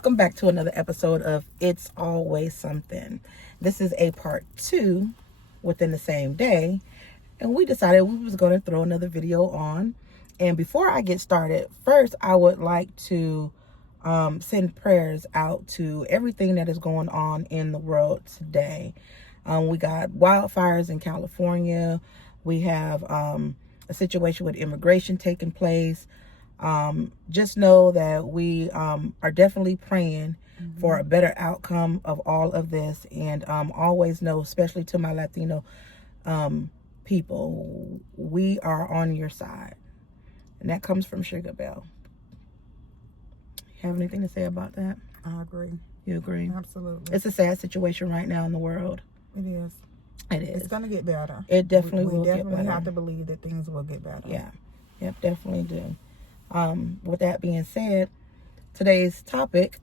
Welcome back to another episode of It's Always Something. This is a part 2 within the same day. And we decided we was going to throw another video on. And before I get started, first I would like to send prayers out to everything that is going on in the world today. We got wildfires in California. We have a situation with immigration taking place. Just know that we are definitely praying for a better outcome of all of this. And always know, especially to my Latino people, we are on your side. And that comes from Sugar Belle. Have anything to say about that? I agree. You agree? Absolutely. It's a sad situation right now in the world. It is. It is. It's going to get better. It definitely will get better. We definitely have to believe that things will get better. Yeah. Yep, definitely do. With that being said, today's topic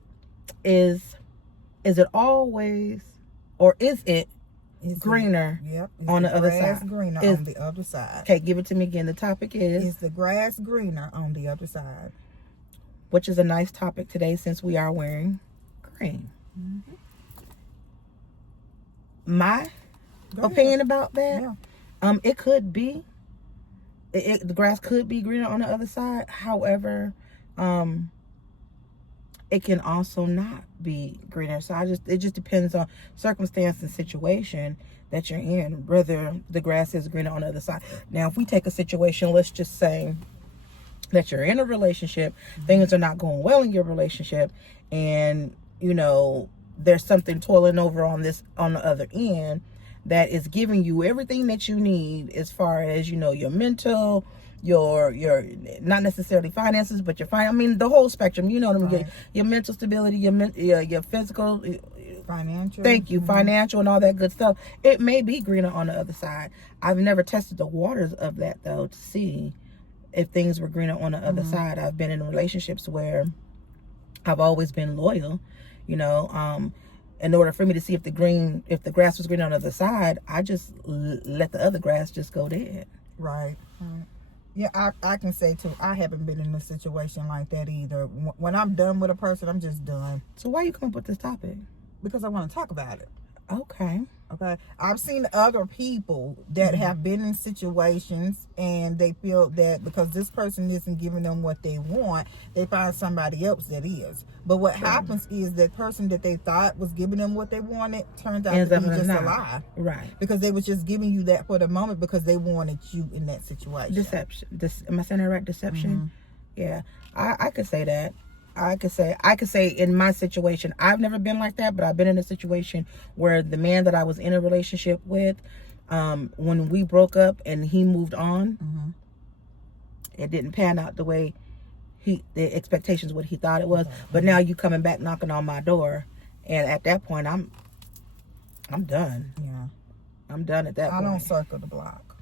is it always, or is it greener on the other side? Greener on the other side. Okay, give it to me again. The topic is the grass greener on the other side? Which is a nice topic today since we are wearing green. Mm-hmm. My opinion about that, it could be. The grass could be greener on the other side. However, it can also not be greener. So it just depends on circumstance and situation that you're in, whether the grass is greener on the other side. Now, if we take a situation, let's just say that you're in a relationship, things are not going well in your relationship, and there's something toiling over on the other end that is giving you everything that you need as far as your mental, your not necessarily finances, but your the whole spectrum. You know what I mean? Right. Your mental stability, your physical, financial. Thank you, financial, and all that good stuff. It may be greener on the other side. I've never tested the waters of that though to see if things were greener on the other side. I've been in relationships where I've always been loyal. In order for me to see if the grass was green on the other side, I just let the other grass just go dead. Right. Yeah, I can say too, I haven't been in a situation like that either. When I'm done with a person, I'm just done. So why you come up with this topic? Because I want to talk about it. Okay. I've seen other people that have been in situations and they feel that because this person isn't giving them what they want, they find somebody else that is. But what happens is that person that they thought was giving them what they wanted turns out to be just a lie. Right. Because they was just giving you that for the moment because they wanted you in that situation. Deception. Am I saying that right? Deception? Yeah. I could say that. I could say in my situation, I've never been like that, but I've been in a situation where the man that I was in a relationship with, when we broke up and he moved on, it didn't pan out the way the expectations what he thought it was. But now you coming back knocking on my door, and at that point I'm done. Yeah, I'm done at that point. I don't circle the block.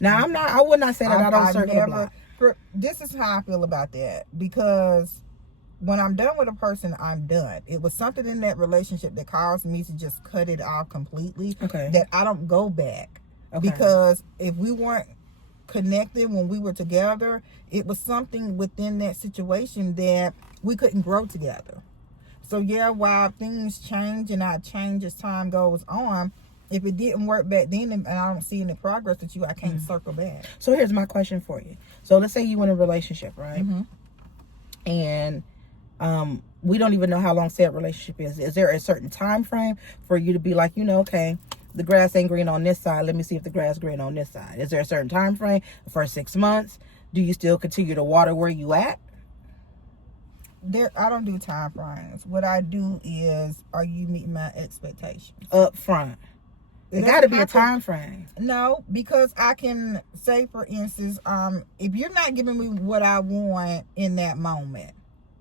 Now I would not say that I don't circle the block. This is how I feel about that, because when I'm done with a person, I'm done. It was something in that relationship that caused me to just cut it off completely. Okay. That I don't go back. Okay. Because if we weren't connected when we were together, it was something within that situation that we couldn't grow together. So yeah, while things change and I change as time goes on, if it didn't work back then and I don't see any progress with you, I can't circle back. So here's my question for you. So let's say you in a relationship, right? And we don't even know how long said relationship is. Is there a certain time frame for you to be like, okay, the grass ain't green on this side, let me see if the grass green on this side? Is there a certain time frame for 6 months? Do you still continue to water where you at? I don't do time frames. What I do is, are you meeting my expectations up front? It got to be a time frame. No, because I can say, for instance, if you're not giving me what I want in that moment,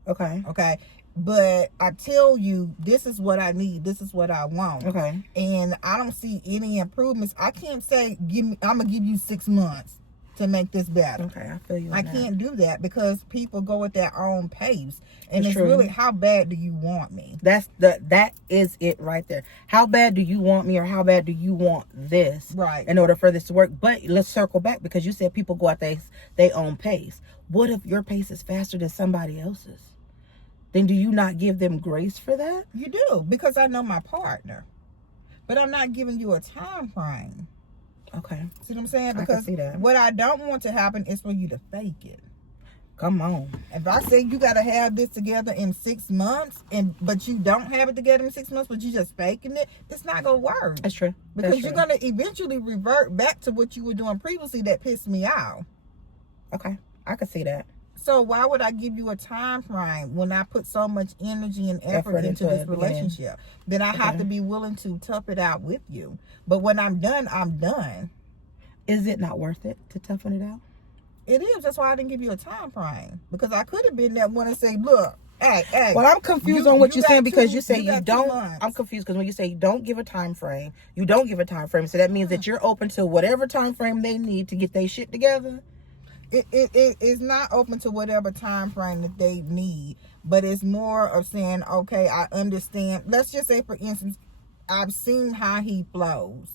okay, but I tell you this is what I need, this is what I want, and I don't see any improvements, I can't say I'm gonna give you 6 months to make this better. Okay, I feel you. I can't do that because people go at their own pace, and it's really, how bad do you want me? That is it right there. How bad do you want me, or how bad do you want this? Right. In order for this to work. But let's circle back, because you said people go at their own pace. What if your pace is faster than somebody else's? then do you not give them grace for that? You do, because I know my partner. But I'm not giving you a time frame. Okay. See what I'm saying? I Because can see that. what I don't want to happen is for you to fake it. Come on. If I say you got to have this together in 6 months, but you don't have it together in 6 months, but you just faking it, it's not going to work. That's true. Because you're going to eventually revert back to what you were doing previously that pissed me off. Okay. I can see that. So why would I give you a time frame when I put so much energy and effort into this relationship? Then I have to be willing to tough it out with you. But when I'm done, I'm done. Is it not worth it to toughen it out? It is. That's why I didn't give you a time frame. Because I could have been that one and say, look, hey. Well, I'm confused on what you're saying because you say you don't. Months. I'm confused because when you say you don't give a time frame, you don't give a time frame. So that means that you're open to whatever time frame they need to get their shit together. It is not open to whatever time frame that they need, but it's more of saying, okay, I understand. Let's just say, for instance, I've seen how he flows.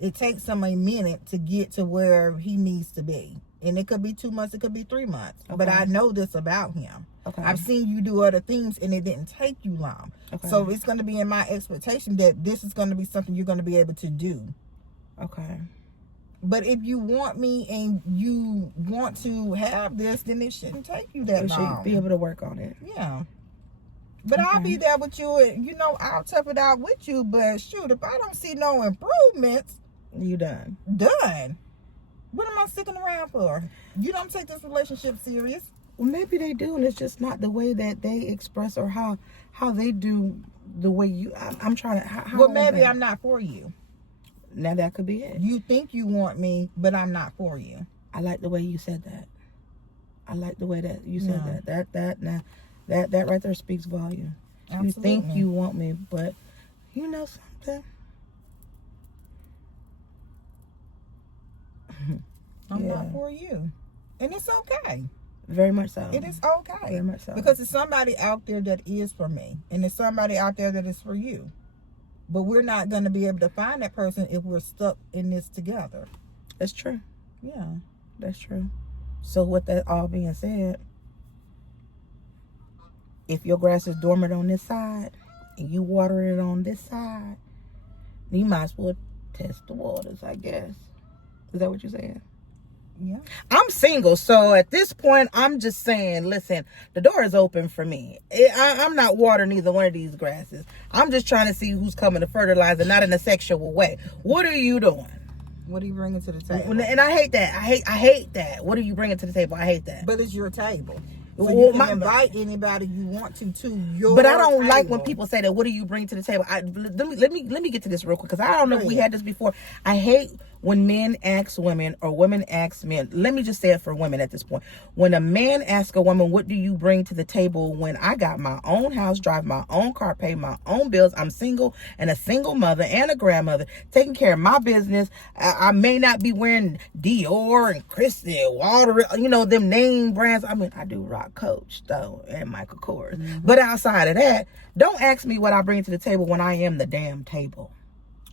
It takes him a minute to get to where he needs to be. And it could be 2 months, it could be 3 months. Okay. But I know this about him. Okay. I've seen you do other things and it didn't take you long. Okay. So it's going to be in my expectation that this is going to be something you're going to be able to do. Okay. But if you want me and you want to have this, then it shouldn't take you that long. You should be able to work on it. Yeah. But I'll be there with you and, I'll tough it out with you. But shoot, if I don't see no improvements. You done. Done. What am I sticking around for? You don't take this relationship serious. Well, maybe they do, and it's just not the way that they express or how they do the way you. I'm trying to. Well, maybe I'm not for you. Now that could be it. You think you want me, but I'm not for you. I like the way you said that. I like the way that you said that. That right there speaks volume. Absolutely. You think you want me, but you know something. I'm not for you. And it's okay. Very much so. It is okay. Very much so. Because there's somebody out there that is for me. And there's somebody out there that is for you. But we're not going to be able to find that person if we're stuck in this together. That's true. Yeah. That's true. So with that all being said, if your grass is dormant on this side and you water it on this side, you might as well test the waters, I guess. Is that what you're saying? Yeah. I'm single, so at this point, I'm just saying, listen, the door is open for me. I'm not watering either one of these grasses. I'm just trying to see who's coming to fertilize, and not in a sexual way. What are you doing? What are you bringing to the table? And I hate that. I hate that. What are you bringing to the table? I hate that. But it's your table. So you can invite anybody you want to your But I don't table. like when people say that. What do you bring to the table? Let me get to this real quick because I don't know if we had this before. I hate when men ask women or women ask men. Let me just say it for women at this point. When a man asks a woman, what do you bring to the table, when I got my own house, drive my own car, pay my own bills, I'm single and a single mother and a grandmother, taking care of my business. I may not be wearing Dior and Christian Water, them name brands. I mean, I do rock Coach though and Michael Kors. Mm-hmm. But outside of that, don't ask me what I bring to the table when I am the damn table.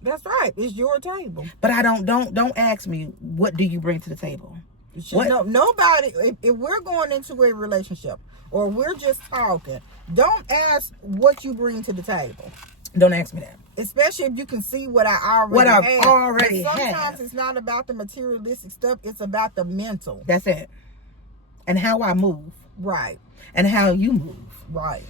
That's right. It's your table. But I don't ask me, what do you bring to the table? Nobody, if we're going into a relationship or we're just talking, don't ask what you bring to the table. Don't ask me that. Especially if you can see what I've already had. Sometimes it's not about the materialistic stuff. It's about the mental. That's it. And how I move. Right. And how you move. Right.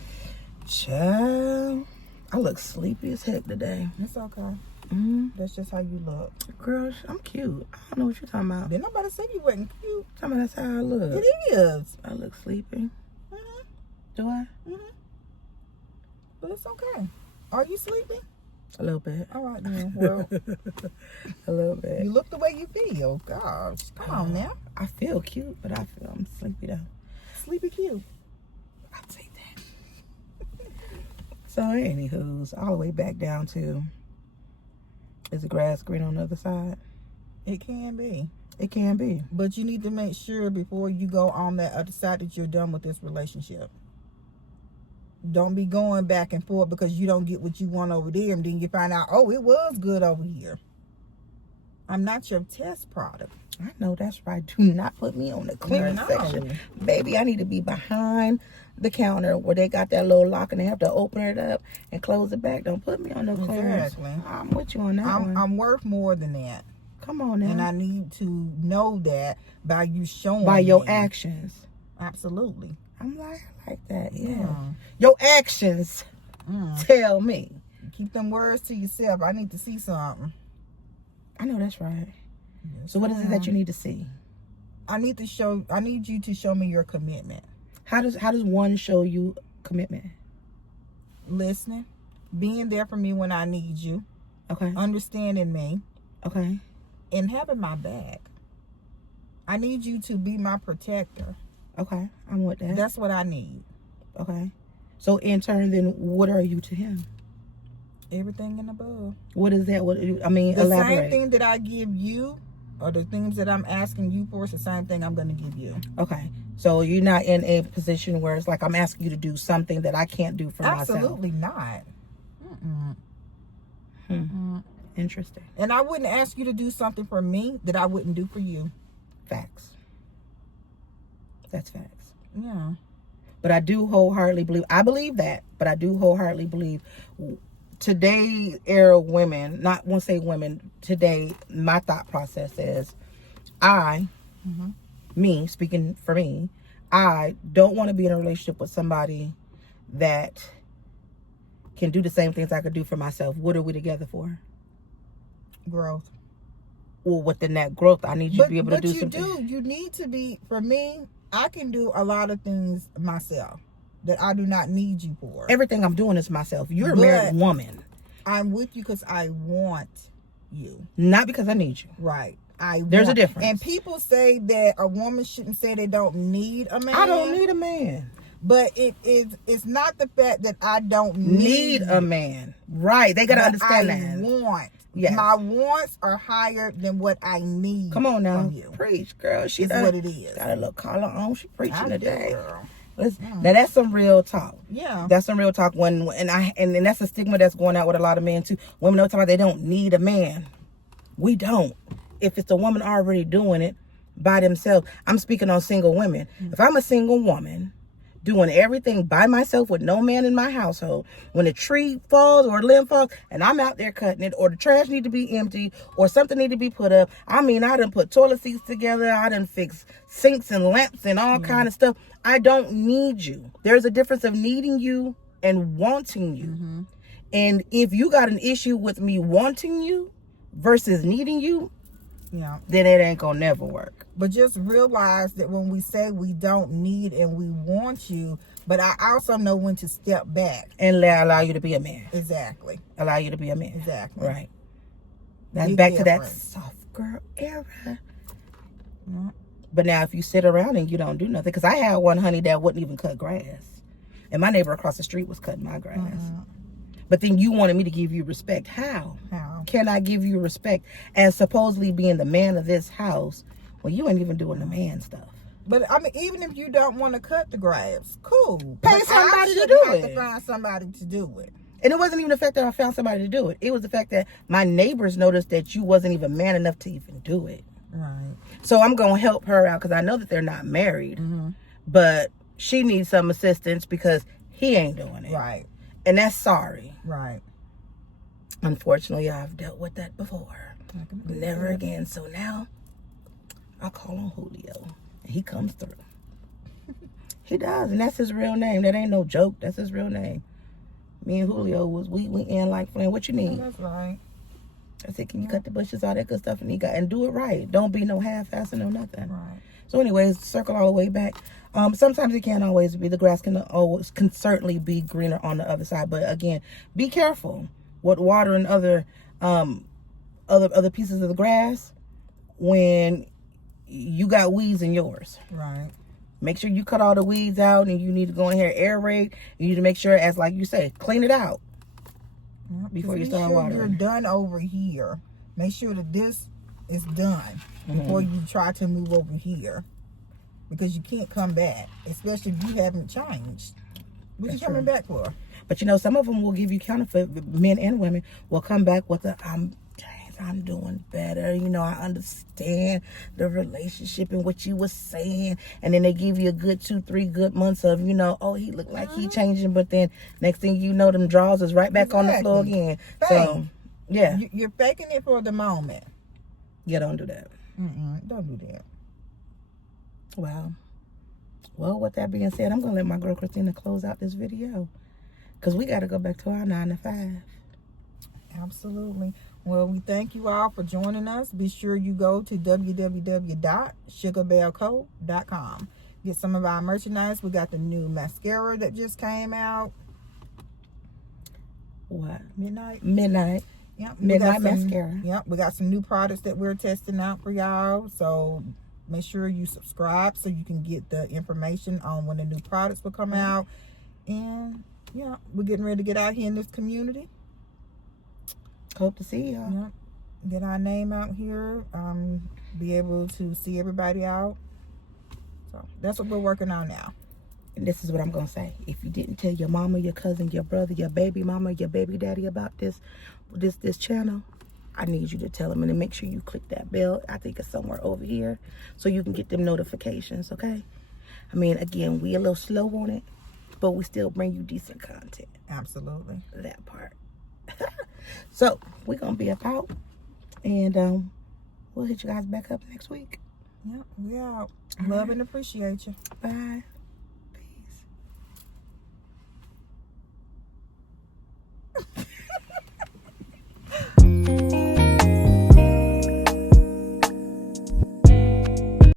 Child, I look sleepy as heck today. It's okay. Mm-hmm. That's just how you look. Girl, I'm cute. I don't know what you're talking about. Didn't nobody say you wasn't cute. That's how I look. It is. I look sleepy. Mm-hmm. Do I? Mm-hmm. But it's okay. Are you sleepy? A little bit. All right, then. Well, a little bit. You look the way you feel. Gosh, come on now. I feel cute, but I'm sleepy though. Sleepy cute. I'd say that. So, anywho's, all the way back down to, is the grass green on the other side? It can be. It can be. But you need to make sure before you go on that other side that you're done with this relationship. Don't be going back and forth because you don't get what you want over there and then you find out, oh, it was good over here. I'm not your test product. I know that's right. Do not put me on the clearance section. Baby, I need to be behind the counter where they got that little lock and they have to open it up and close it back. Don't put me on no clearance. Exactly. I'm with you on that one. I'm worth more than that. Come on now. And I need to know that by you showing by your me. actions. Absolutely. I'm like that, yeah. Your actions tell me. Keep them words to yourself. I need to see something. I know that's right. Yes, so what is it that you need to see? I need you to show me your commitment. How does one show you commitment? Listening, being there for me when I need you. Okay. Understanding me. Okay. And having my back. I need you to be my protector. Okay, I'm with that. That's what I need. Okay. So in turn, then what are you to him? Everything and above. What is that? The elaborate. Same thing that I give you, or the things that I'm asking you for, is the same thing I'm going to give you. Okay. So you're not in a position where it's like I'm asking you to do something that I can't do for myself. Absolutely not. Interesting. And I wouldn't ask you to do something for me that I wouldn't do for you. Facts. That's facts. Yeah. But I do wholeheartedly believe, I believe that, but I do wholeheartedly believe today era women, not want to say women, today, my thought process is me, speaking for me, I don't want to be in a relationship with somebody that can do the same things I could do for myself. What are we together for? Growth. Well, within that growth, I need you to be able to do something. But you need to be, for me, I can do a lot of things myself that I do not need you for. Everything I'm doing is myself. You're a married woman. I'm with you because I want you. Not because I need you. Right. There's a difference. And people say that a woman shouldn't say they don't need a man. I don't need a man. But it's not the fact that I don't need a man. Right. They got to understand that. Want. Yes. My wants are higher than what I need. Come on now. From you. Preach, girl. She That's what it is. Got a little collar on. She preaching today. Girl. Now that's some real talk. Yeah. That's some real talk. And that's a stigma that's going out with a lot of men too. Women don't talk about they don't need a man. We don't. If it's a woman already doing it by themselves. I'm speaking on single women. If I'm a single woman doing everything by myself with no man in my household, when a tree falls or a limb falls and I'm out there cutting it, or the trash need to be empty, or something need to be put up. I done put toilet seats together. I done fix sinks and lamps and all kind of stuff. I don't need you. There's a difference of needing you and wanting you. And if you got an issue with me wanting you versus needing you, then it ain't gonna never work. But just realize that when we say we don't need and we want you, but I also know when to step back. And allow you to be a man. Exactly. Allow you to be a man. Exactly. Right. That's Big back difference. to that soft girl era. But now if you sit around and you don't do nothing, because I had one honey that wouldn't even cut grass. And my neighbor across the street was cutting my grass. But then you wanted me to give you respect. How? How? Can I give you respect as supposedly being the man of this house when you ain't even doing the man stuff? But even if you don't want to cut the grass, cool. Pay somebody to do it. To find somebody to do it. And it wasn't even the fact that I found somebody to do it. It was the fact that my neighbors noticed that you wasn't even man enough to even do it. Right. So I'm going to help her out because I know that they're not married. But she needs some assistance because he ain't doing it. Right. And that's sorry. Right. Unfortunately, I've dealt with that before. Never again. So now I call on Julio. And he comes through. He does. And that's his real name. That ain't no joke. That's his real name. Me and Julio we in like flame. What you need? That's right. I said, can you cut the bushes, all that good stuff? And do it right. Don't be no half-assing or nothing. Right. So anyways, circle all the way back. Sometimes it can't always be. The grass can certainly be greener on the other side. But again, be careful with watering other pieces of the grass when you got weeds in yours. Right. Make sure you cut all the weeds out, and you need to go in here aerate. You need to make sure, as like you say, clean it out before you start watering. You're done over here. Make sure that this is done before you try to move over here, because you can't come back, especially if you haven't changed. What you coming back for? But some of them will give you counterfeit. Men and women will come back with I'm I'm doing better. You know, I understand the relationship and what you were saying. And then they give you a good 2-3 good months of, you know, oh, he looked like he changing. But then next thing you know, them drawers is right back on the floor again. So, yeah. You're faking it for the moment. Yeah, don't do that. Don't do that. Wow. Well, with that being said, I'm going to let my girl Christina close out this video. Because we got to go back to our 9 to 5. Absolutely. Well, we thank you all for joining us. Be sure you go to www.sugarbellco.com. Get some of our merchandise. We got the new mascara that just came out. What? Midnight. Yep. Midnight mascara. Yep. We got some new products that we're testing out for y'all. So make sure you subscribe so you can get the information on when the new products will come out. And yeah, we're getting ready to get out here in this community. Hope to see y'all. Yep. Get our name out here. Be able to see everybody out. So that's what we're working on now. And this is what I'm going to say. If you didn't tell your mama, your cousin, your brother, your baby mama, your baby daddy about this channel, I need you to tell them. And then make sure you click that bell. I think it's somewhere over here. So you can get them notifications, okay? I mean, again, we a little slow on it. But we still bring you decent content. Absolutely. That part. So, we're going to be about. And we'll hit you guys back up next week. Yep, we out. Love and appreciate you. Bye.